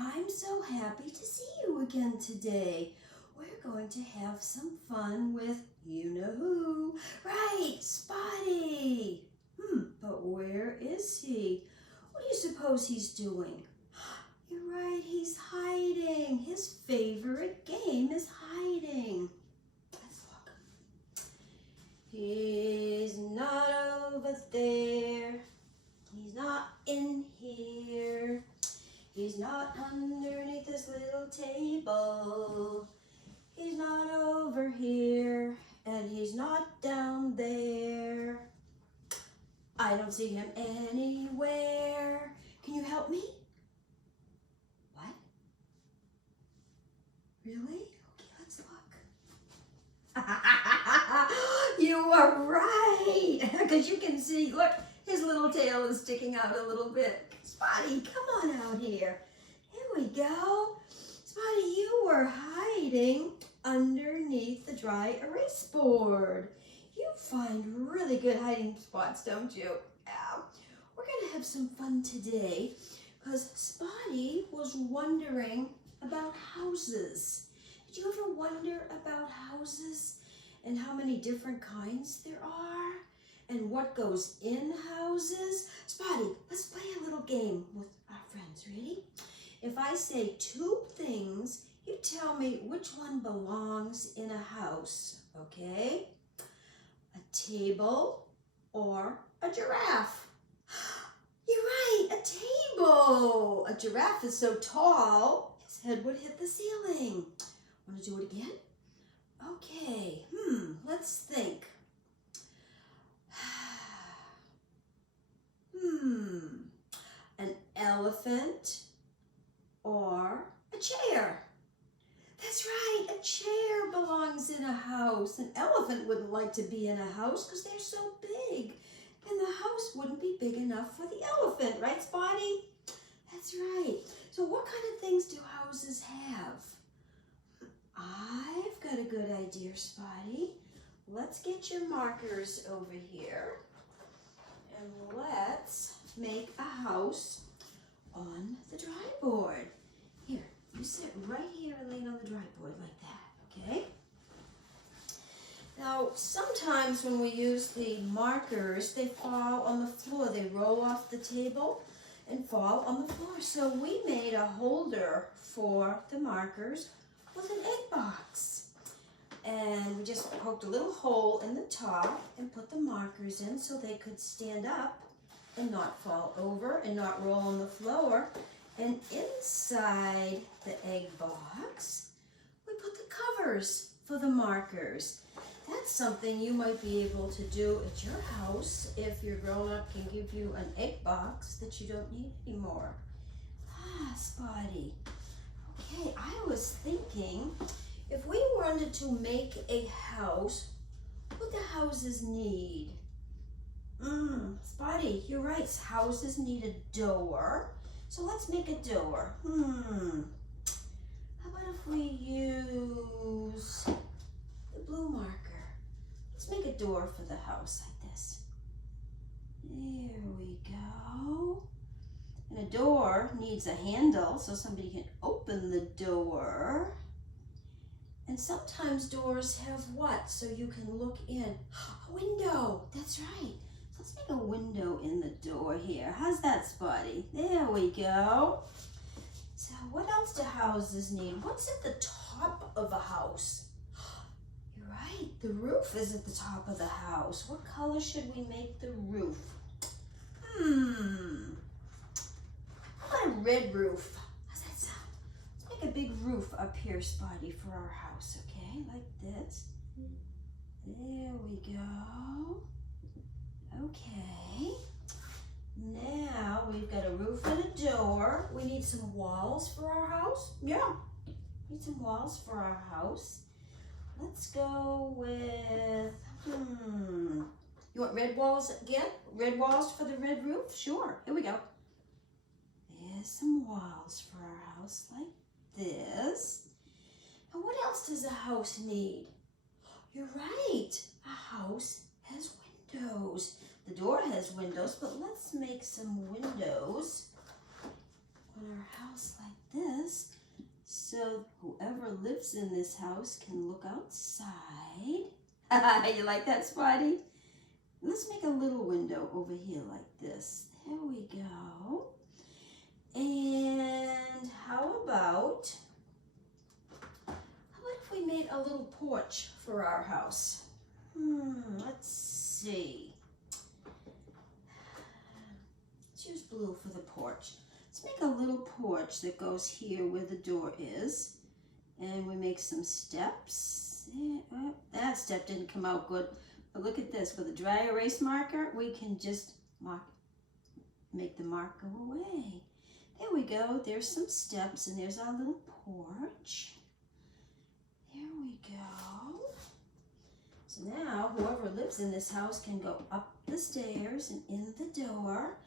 I'm so happy to see you again today. We're going to have some fun with you-know-who. Right, Spotty. But where is he? What do you suppose he's doing? You're right, he's hiding. His favorite game is hiding. Let's look. He's not over there. He's not in here. He's not underneath this little table. He's not over here. And he's not down there. I don't see him anywhere. Can you help me? What? Really? Okay, let's look. You are right. Because you can see, look, his little tail is sticking out a little bit. Spotty, come on out here. Here we go. Spotty, you were hiding underneath the dry erase board. You find really good hiding spots, don't you? Yeah. We're going to have some fun today because Spotty was wondering about houses. Did you ever wonder about houses and how many different kinds there are and what goes in houses? Spotty, let's play a little game with our friends. Ready? If I say two things, you tell me which one belongs in a house, okay? A table or a giraffe? You're right, a table. A giraffe is so tall, his head would hit the ceiling. Want to do it again? Okay, let's think. An elephant or a chair? That's right, a chair belongs in a house. An elephant wouldn't like to be in a house because they're so big. And the house wouldn't be big enough for the elephant, right, Spotty? That's right. So what kind of things do houses have? I've got a good idea, Spotty. Let's get your markers over here. And let's make a house on the dry board. Here, you sit right here and lean on the dry board like that, okay? Now, sometimes when we use the markers, they fall on the floor. They roll off the table and fall on the floor. So we made a holder for the markers with an egg box. And we just poked a little hole in the top and put the markers in so they could stand up and not fall over and not roll on the floor. And inside the egg box, we put the covers for the markers. That's something you might be able to do at your house if your grown-up can give you an egg box that you don't need anymore. Ah, Spotty. Okay, I was thinking, if we wanted to make a house, what do houses need? Spotty, you're right. Houses need a door. So let's make a door. How about if we use the blue marker? Let's make a door for the house like this. There we go. And a door needs a handle so somebody can open the door. And sometimes doors have what? So you can look in. A window. That's right. So let's make a window in the door here. How's that, Spotty? There we go. So what else do houses need? What's at the top of a house? You're right. The roof is at the top of the house. What color should we make the roof? How about a red roof? How's that sound? Let's make a big roof up here, Spotty, for our house, okay? Like this. There we go. Okay. Now we've got a roof and a door. We need some walls for our house. Yeah, need some walls for our house. Let's go with, you want red walls again? Red walls for the red roof? Sure, here we go. There's some walls for our house like this. And what else does a house need? You're right, a house has windows. The door has windows, but let's make some windows. on our house like this so whoever lives in this house can look outside. You like that, Spotty? Let's make a little window over here like this. There we go. And how about if we made a little porch for our house? Let's see. Let's use blue for the porch. Let's make a little porch that goes here where the door is. And we make some steps. That step didn't come out good. But look at this. With a dry erase marker, we can just make the mark go away. There we go. There's some steps and there's our little porch. There we go. So now whoever lives in this house can go up the stairs and in the door.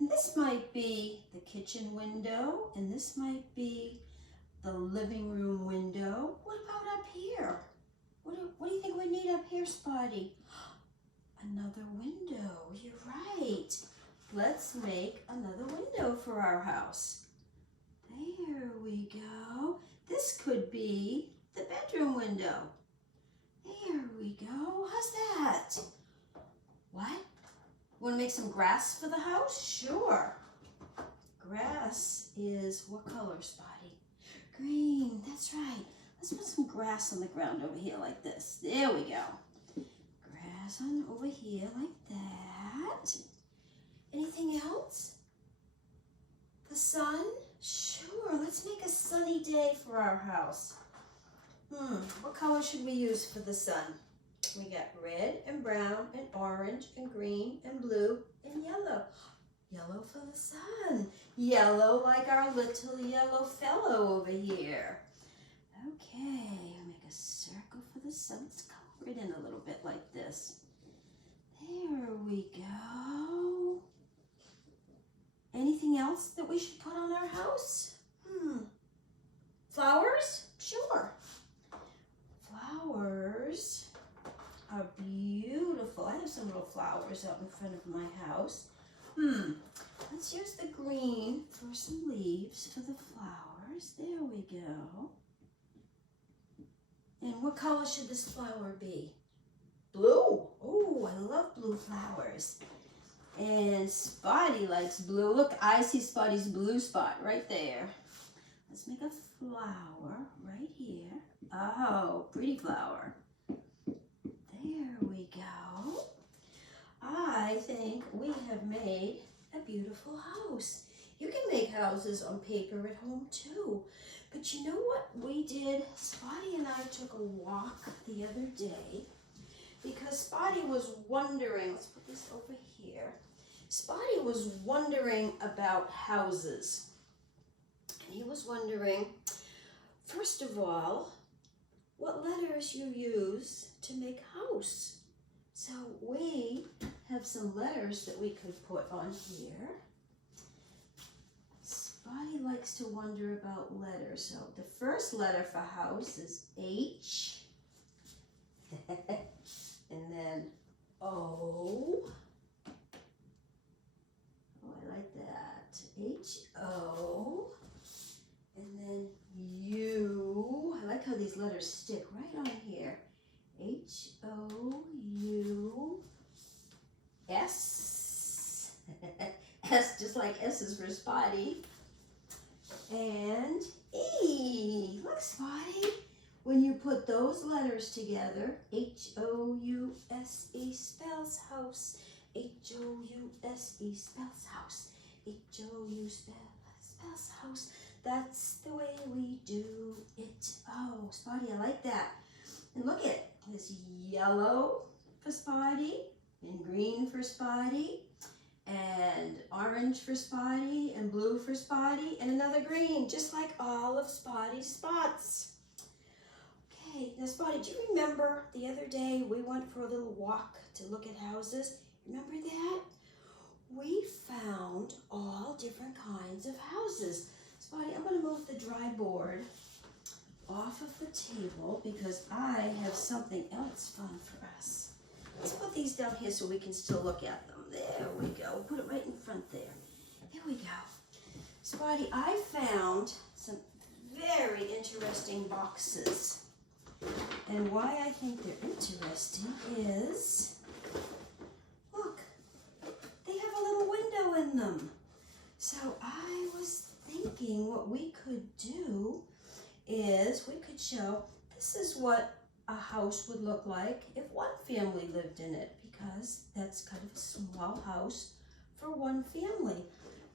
And this might be the kitchen window, and this might be the living room window. What about up here? What do you think we need up here, Spotty? Another window. You're right. Let's make another window for our house. There we go. This could be the bedroom window. There we go. How's that? What? Want to make some grass for the house? Sure. Grass is what color, Spotty? Green. That's right. Let's put some grass on the ground over here like this. There we go. Grass on over here like that. Anything else? The sun? Sure. Let's make a sunny day for our house. What color should we use for the sun? We got red and brown and orange and green and blue and yellow. Yellow for the sun. Yellow like our little yellow fellow over here. Okay, make a circle for the sun. Let's color it in a little bit like this. There we go. Anything else that we should put on our house? Flowers? Sure. Flowers are beautiful. I have some little flowers up in front of my house. Let's use the green for some leaves for the flowers. There we go. And what color should this flower be? Blue. Oh, I love blue flowers. And Spotty likes blue. Look, I see Spotty's blue spot right there. Let's make a flower right here. Oh, pretty flower. There we go. I think we have made a beautiful house. You can make houses on paper at home too. But you know what we did? Spotty and I took a walk the other day because Spotty was wondering, let's put this over here. Spotty was wondering about houses. And he was wondering, first of all, what letters you use to make house. So we have some letters that we could put on here. Spotty likes to wonder about letters. So the first letter for house is H. And then O. Oh, I like that. H-O. And then U. I like how these letters stick right on here. H-O-U-S. S, just like S is for Spotty. And E. Look, Spotty. When you put those letters together, H-O-U-S-E spells house. H-O-U-S-E spells house. H-O-U spells house. That's the way we do it. Oh, Spotty, I like that. And look at this yellow for Spotty, and green for Spotty, and orange for Spotty, and blue for Spotty, and another green, just like all of Spotty's spots. Okay, now Spotty, do you remember the other day we went for a little walk to look at houses? Remember that? We found all different kinds of houses. Spotty, I'm going to move the dry board off of the table because I have something else fun for us. Let's put these down here so we can still look at them. There we go. Put it right in front there. There we go. Spotty, I found some very interesting boxes. And why I think they're interesting is, look, they have a little window in them. So I was thinking what we could do is we could show this is what a house would look like if one family lived in it, because that's kind of a small house for one family.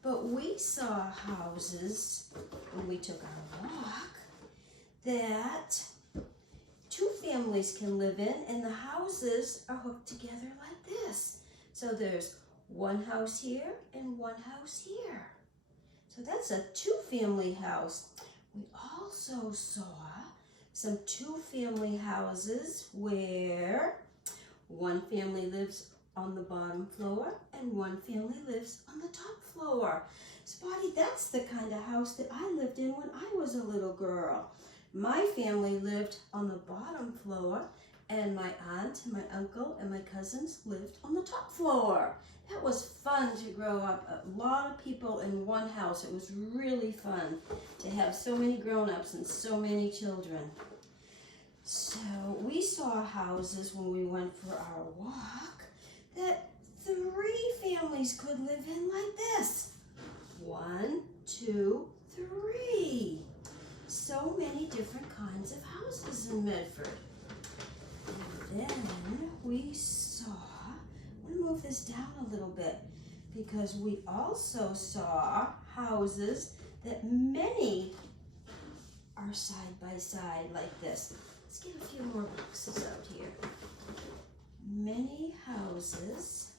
But we saw houses when we took our walk that two families can live in, and the houses are hooked together like this. So there's one house here and one house here. So that's a two-family house. We also saw some two-family houses where one family lives on the bottom floor and one family lives on the top floor. Spotty, that's the kind of house that I lived in when I was a little girl. My family lived on the bottom floor, and my aunt and my uncle and my cousins lived on the top floor. That was fun to grow up. A lot of people in one house. It was really fun to have so many grown-ups and so many children. So we saw houses when we went for our walk that 3 families could live in like this. 1, 2, 3. So many different kinds of houses in Medford. And then we saw, I'm going to move this down a little bit, because we also saw houses that many are side by side like this. Let's get a few more boxes out here. Many houses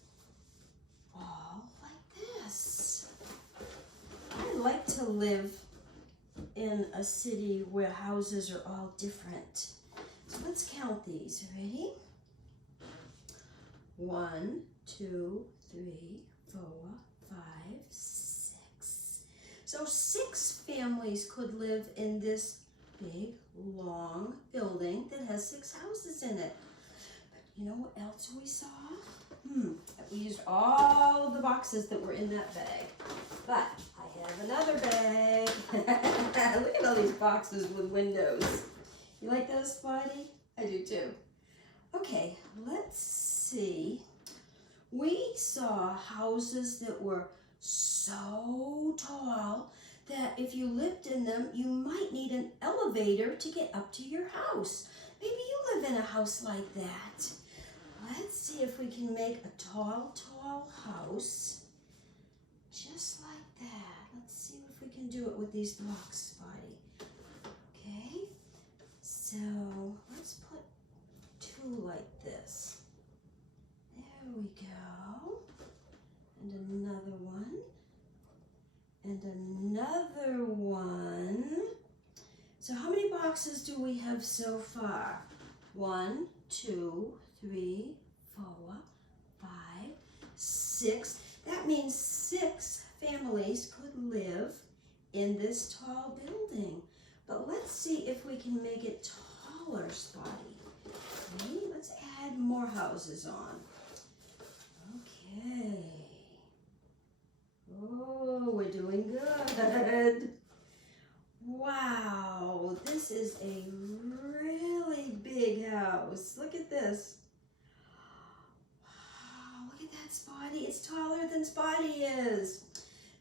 all like this. I like to live in a city where houses are all different. So let's count these. Ready? 1, 2, 3, 4, 5, 6. So 6 families could live in this big, long building that has 6 houses in it. But you know what else we saw? We used all of the boxes that were in that bag. But I have another bag. Look at all these boxes with windows. You like those, Spotty? I do too. Okay, let's see. We saw houses that were so tall that if you lived in them, you might need an elevator to get up to your house. Maybe you live in a house like that. Let's see if we can make a tall house just like that. Let's see if we can do it with these blocks, Spotty. Okay, so let's put 2 like this. There we go. And another one. And another one. So how many boxes do we have so far? 1, 2, 3, 4, 5, 6. That means 6 families could live in this tall building. But let's see if we can make it taller, Spotty. Okay, let's add more houses on. Okay. Oh, we're doing good. Wow, this is a really big house. Look at this. Wow, look at that, Spotty. It's taller than Spotty is.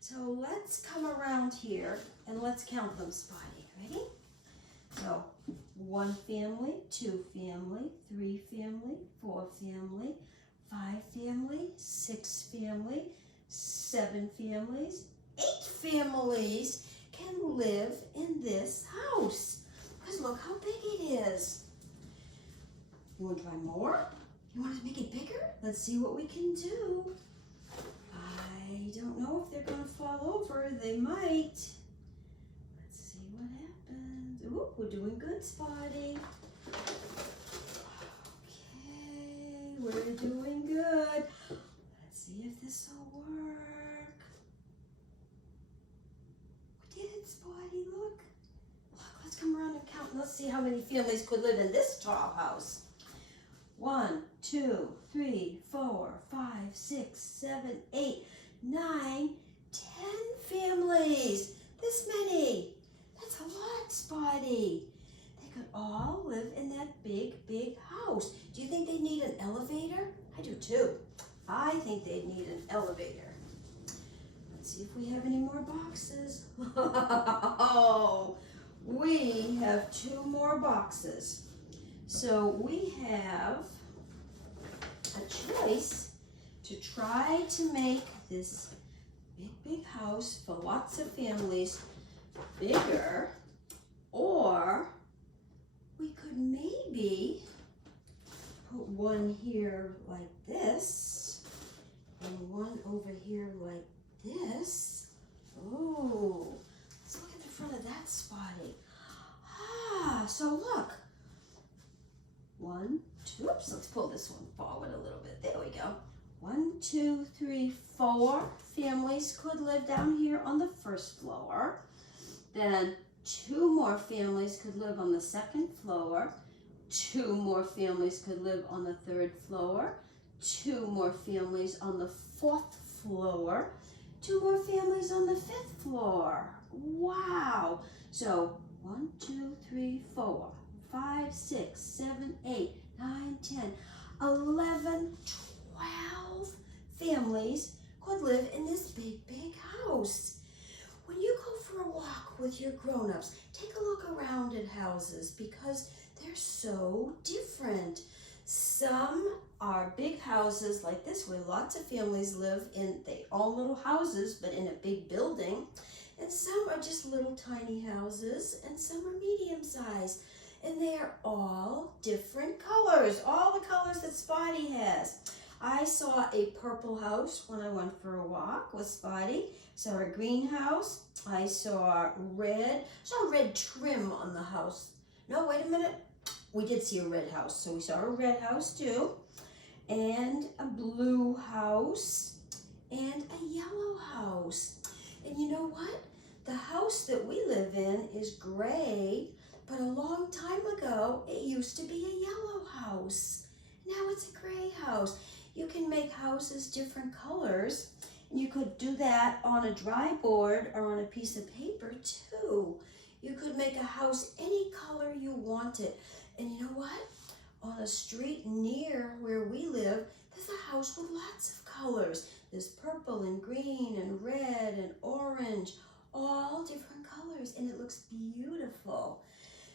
So let's come around here and let's count them, Spotty. Ready? So 1 family, 2 family, 3 family, 4 family, 5 family, 6 family, 7 families, 8 families can live in this house. Because look how big it is. You want to try more? You want to make it bigger? Let's see what we can do. I don't know if they're going to fall over. They might. Let's see what happens. Ooh, we're doing good, Spotty. Okay, we're doing good. Let's see if this will work. We did it, Spotty. Look. Look, let's come around and count. Let's see how many families could live in this tall house. 1, 2, 3, 4, 5, 6, 7, 8, 9, 10 families. This many. That's a lot, Spotty. They could all live in that big, big house. Do you think they need an elevator? I do too. I think they'd need an elevator. Let's see if we have any more boxes. Oh, we have 2 more boxes. So we have a choice to try to make this big, big house for lots of families bigger, or we could maybe put one here like this and one over here like this. Oh, let's look at the front of that, Spotty. Ah, so look. 1, 2, oops, let's pull this one forward a little bit. There we go. 1, 2, 3, 4 families could live down here on the first floor. Then 2 more families could live on the second floor. 2 more families could live on the third floor. 2 more families on the fourth floor. 2 more families on the 5th floor. Wow. So 1, 2, 3, 4, 5, 6, 7, 8, 9, 10, 11, 12 families could live in this big, big house. When you go for a walk with your grown-ups, take a look around at houses because they're so different. Some are big houses like this where lots of families live in their own little houses but in a big building. And some are just little tiny houses and some are medium sized. And they are all different colors, all the colors that Spotty has. I saw a purple house when I went for a walk with Spotty. Saw a green house. I saw red trim on the house. No, wait a minute. We did see a red house. So we saw a red house too. And a blue house. And a yellow house. And you know what? The house that we live in is gray. But a long time ago, it used to be a yellow house. Now it's a gray house. You can make houses different colors. And you could do that on a dry board or on a piece of paper too. You could make a house any color you wanted. And you know what? On a street near where we live, there's a house with lots of colors. There's purple and green and red and orange, all different colors, and it looks beautiful.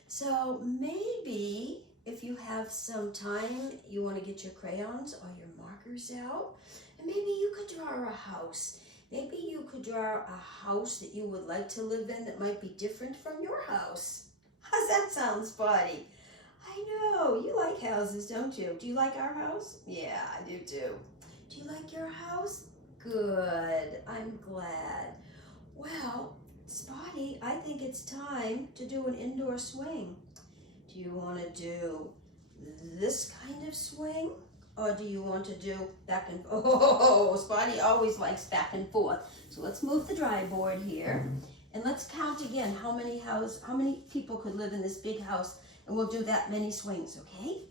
So maybe if you have some time, you want to get your crayons or your markers out, and maybe you could draw a house. Maybe you could draw a house that you would like to live in that might be different from your house. How's that sound, Spotty? I know, you like houses, don't you? Do you like our house? Yeah, I do too. Do you like your house? Good, I'm glad. Well, Spotty, I think it's time to do an indoor swing. Do you want to do this kind of swing? Or do you want to do back and forth? Oh, Spotty always likes back and forth. So let's move the dry board here. And let's count again how many people could live in this big house. And we'll do that many swings, okay?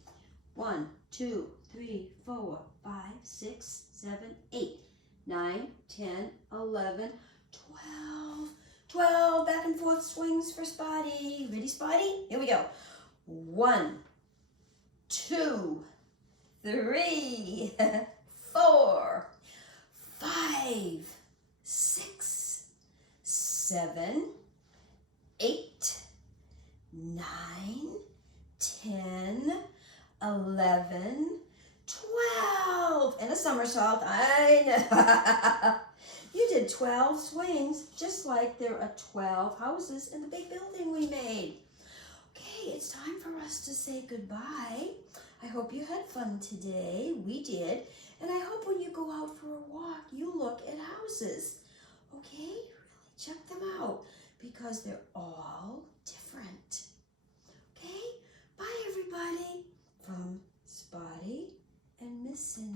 1, 2, 3, 4, 5, 6, 7, 8, 9, 10, 11, 12. 12 back and forth swings for Spotty. Ready, Spotty? Here we go. 1, 2, 3, 4, 5, 6, 7, 8, 9, 10, 11, 12. And a somersault. I know. You did 12 swings, just like there are 12 houses in the big building we made. Okay, it's time for us to say goodbye. I hope you had fun today. We did. And I hope when you go out for a walk, you look at houses. Okay? Really check them out because they're all different. Okay? Bye, everybody. From Spotty and Miss Cindy.